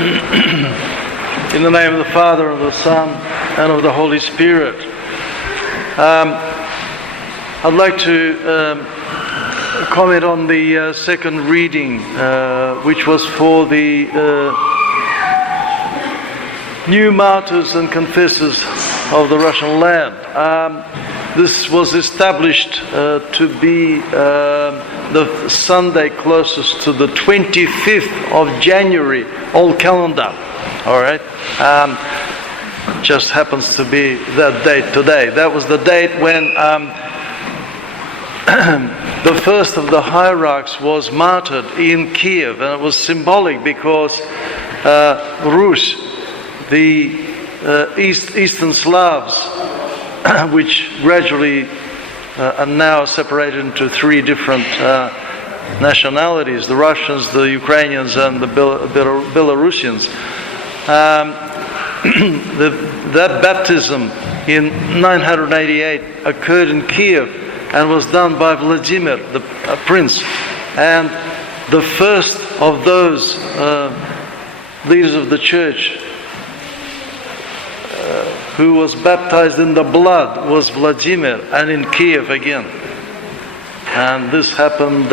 In the name of the Father, and of the Son, and of the Holy Spirit. I'd like to comment on the second reading, which was for the new martyrs and confessors of the Russian land. This was established to be the Sunday closest to the 25th of January, old calendar. All right, just happens to be that date today. That was the date when the first of the hierarchs was martyred in Kiev, and it was symbolic because Rus, the Eastern Slavs, which gradually are now separated into three different nationalities: the Russians, the Ukrainians, and the Belarusians. That baptism in 988 occurred in Kiev and was done by Vladimir, the prince. And the first of those leaders of the church who was baptized in the blood was Vladimir, and in Kiev again. And this happened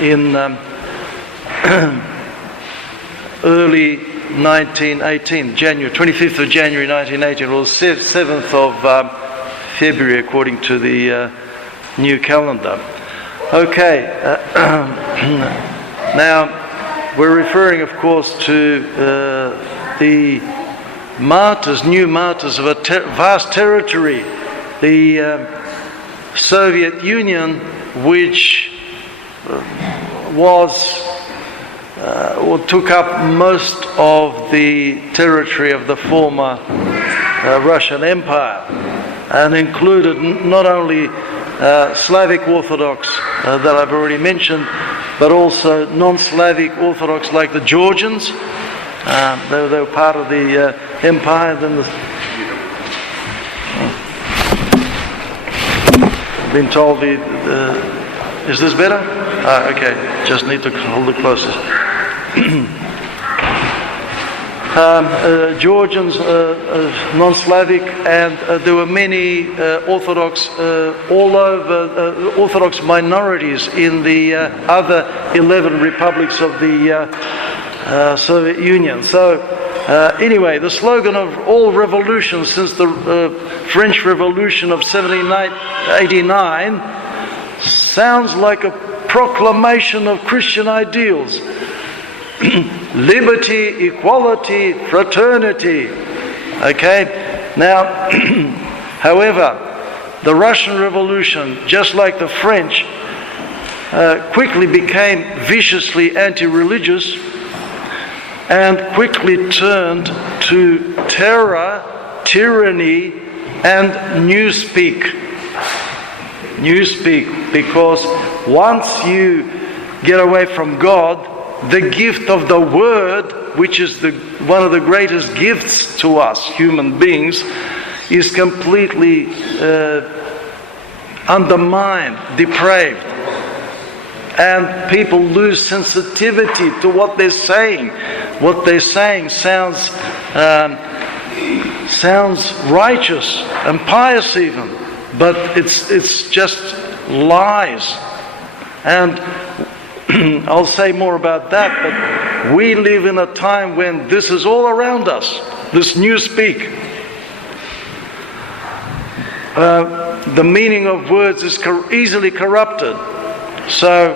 in early 1918, January 25th of January 1918, or 7th of February according to the new calendar. Okay, now we're referring, of course, to the martyrs, new martyrs of a vast territory, the Soviet Union, which took up most of the territory of the former Russian Empire, and included not only Slavic Orthodox that I've already mentioned, but also non-Slavic Orthodox like the Georgians. They were part of the empire. Then been told is this better? Okay, just need to hold it closer. Georgians, non-Slavic, and there were many Orthodox all over, Orthodox minorities in the other 11 republics of the Soviet Union. So anyway, the slogan of all revolutions since the French Revolution of 1789 sounds like a proclamation of Christian ideals. Liberty, equality, fraternity. Okay? Now, however, the Russian Revolution, just like the French, quickly became viciously anti-religious and quickly turned to terror, tyranny, and newspeak. Newspeak, because once you get away from God, the gift of the Word, which is one of the greatest gifts to us human beings, is completely undermined, depraved. And people lose sensitivity to what they're saying. What they're saying sounds righteous and pious even, but it's just lies. And I'll say more about that, but we live in a time when this is all around us, this newspeak. The meaning of words is easily corrupted. So,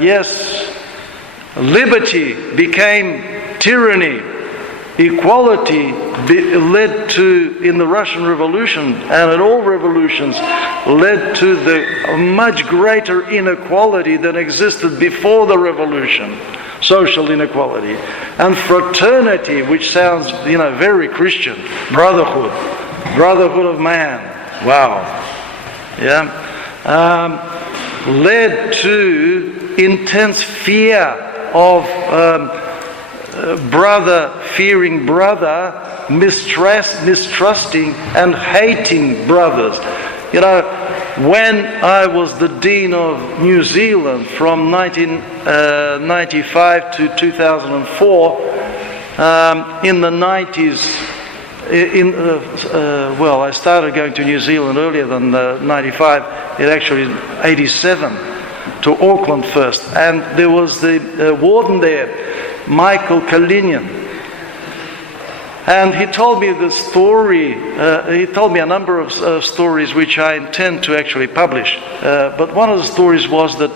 yes, liberty became tyranny. Equality led to, in the Russian Revolution and in all revolutions, led to the much greater inequality than existed before the revolution, social inequality. And fraternity, which sounds, very Christian, brotherhood of man. Wow. Yeah. Led to intense fear of brother fearing brother, mistrusting and hating brothers. when I was the Dean of New Zealand from 1995 to 2004, in the 90s, I started going to New Zealand earlier than 95, it actually 87, to Auckland first. And there was the warden there, Michael Kalinian. And he told me the story, he told me a number of stories which I intend to actually publish. But one of the stories was that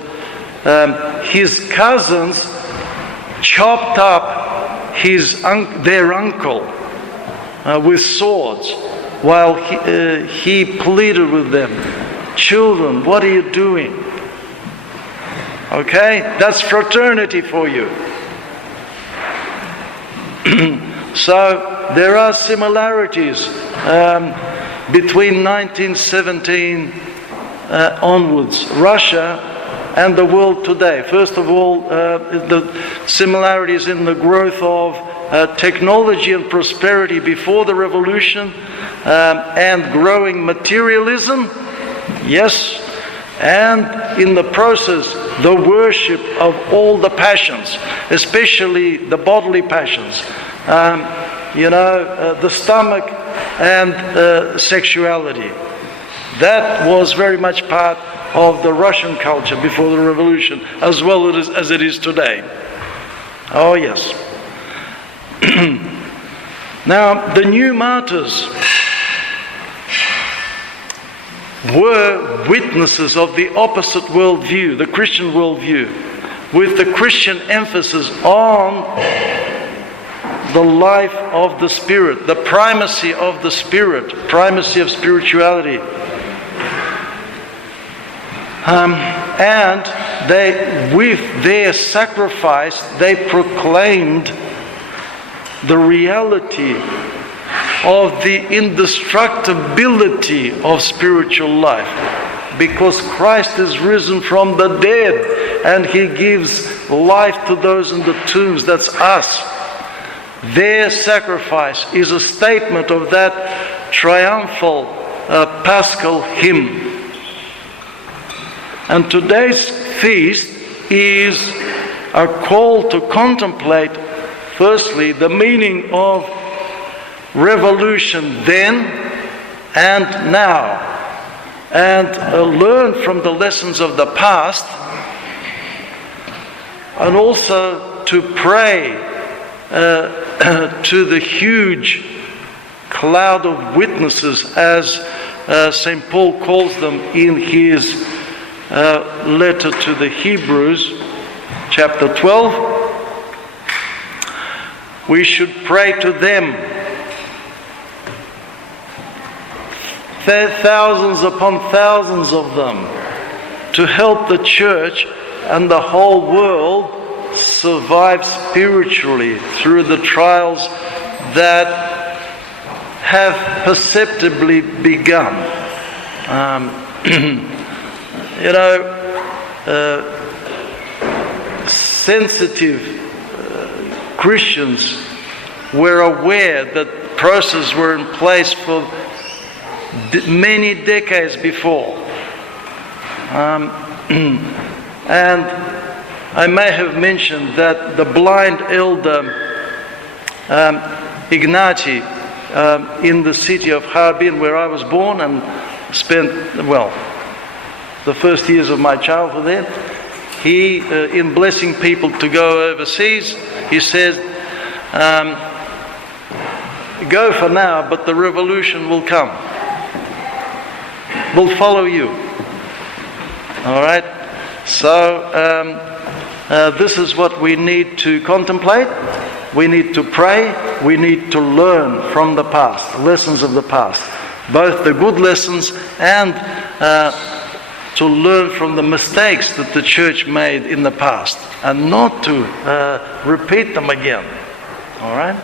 his cousins chopped up their uncle with swords while he pleaded with them, "Children, what are you doing?" Okay, that's fraternity for you. So there are similarities between 1917 onwards, Russia and the world today. First of all, the similarities in the growth of technology and prosperity before the revolution, and growing materialism, yes, and in the process, the worship of all the passions, especially the bodily passions, the stomach and sexuality. That was very much part of the Russian culture before the revolution, as well as it is today. Oh yes. Now, the new martyrs were witnesses of the opposite worldview, the Christian worldview, with the Christian emphasis on the life of the Spirit, the primacy of the Spirit, primacy of spirituality. And with their sacrifice, they proclaimed the reality of the indestructibility of spiritual life, because Christ is risen from the dead and He gives life to those in the tombs. That's us. Their sacrifice is a statement of that triumphal Paschal hymn. And today's feast is a call to contemplate, firstly, the meaning of revolution then and now, and learn from the lessons of the past, and also to pray to the huge cloud of witnesses, as St. Paul calls them in his letter to the Hebrews, chapter 12. We should pray to them, thousands upon thousands of them, to help the church and the whole world survive spiritually through the trials that have perceptibly begun. Sensitive Christians were aware that processes were in place for many decades before. And I may have mentioned that the blind elder Ignati in the city of Harbin, where I was born and spent, the first years of my childhood there, he, in blessing people to go overseas, he says, go for now, but the revolution will come. We'll follow you. All right? So, this is what we need to contemplate. We need to pray. We need to learn from the past, lessons of the past, both the good lessons and to learn from the mistakes that the church made in the past, and not to repeat them again. All right?